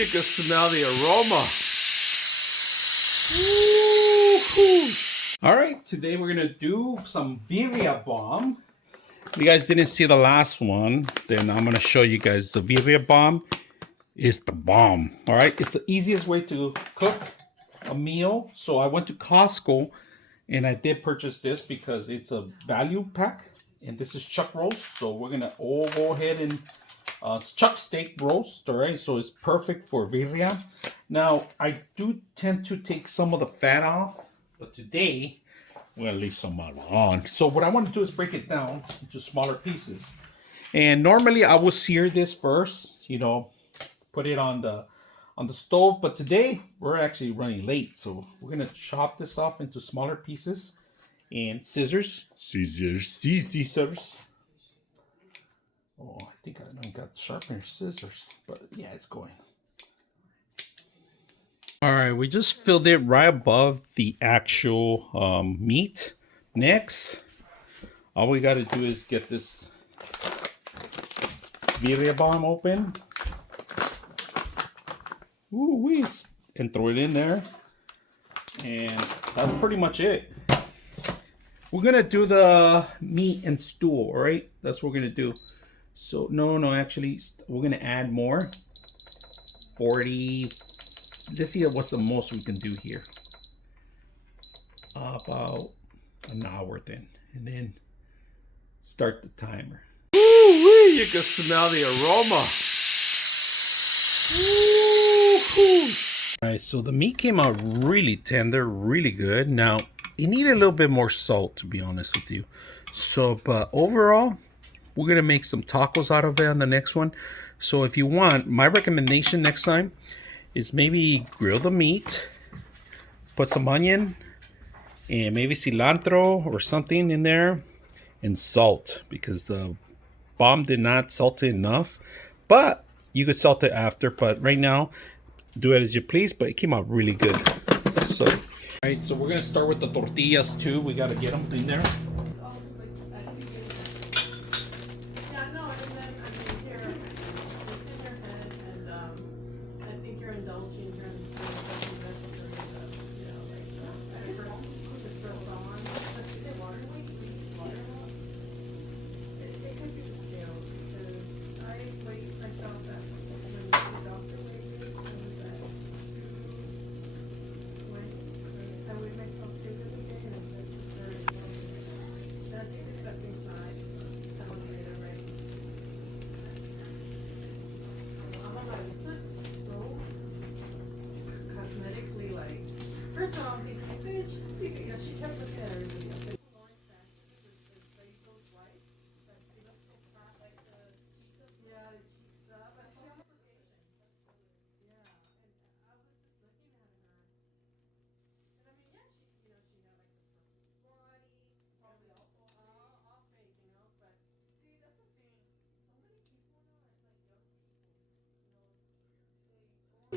you can smell the aroma. All right, today we're gonna do some birria bomb. If you guys didn't see the last one, then I'm gonna show you guys the birria bomb is the bomb. All right, it's the easiest way to cook a meal. So I went to Costco and I did purchase this because it's a value pack, and this is chuck roast. So we're gonna all go ahead and chuck steak roast. All right, so it's perfect for birria. Now I do tend to take some of the fat off, but today we're gonna leave some on. So what I want to do is break it down into smaller pieces. And normally I will sear this first, you know, put it on the stove. But today we're actually running late, so we're gonna chop this off into smaller pieces. And scissors. Oh, I think I don't got sharpener scissors, but yeah, it's going. All right, we just filled it right above the actual meat. Next, all we got to do is get this birria bomb open. Ooh-wee, and throw it in there. And that's pretty much it. We're gonna do the meat and stew, all right? That's what we're gonna do. So no, actually, we're gonna add more. 40. Let's see what's the most we can do here. About an hour then, and then start the timer. Ooh-wee, you can smell the aroma. All right, so the meat came out really tender, really good. Now, it needed a little bit more salt, to be honest with you. So, but overall, we're gonna make some tacos out of it on the next one. So if you want, my recommendation next time is maybe grill the meat, put some onion, and maybe cilantro or something in there, and salt, because the bomb did not salt it enough. But you could salt it after, but right now, do it as you please, but it came out really good. So, all right, so we're gonna start with the tortillas too. We gotta get them in there.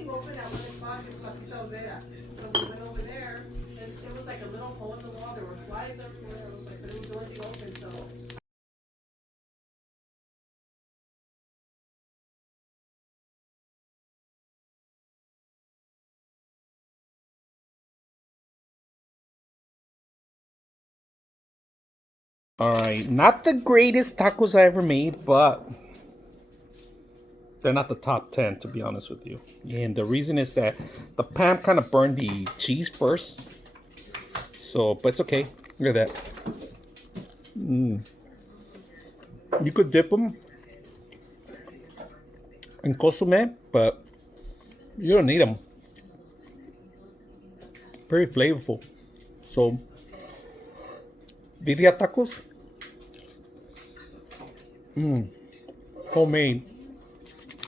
Open at 1 o'clock is Pasita Vera. So we went over there, and it was like a little hole in the wall. There were flies everywhere. It was like, but it was the only thing open, so. All right, not the greatest tacos I ever made, but they're not the top 10, to be honest with you. And the reason is that the pan kind of burned the cheese first. So, but it's okay. Look at that. You could dip them in consomme, but you don't need them. Very flavorful. So, birria tacos. Homemade.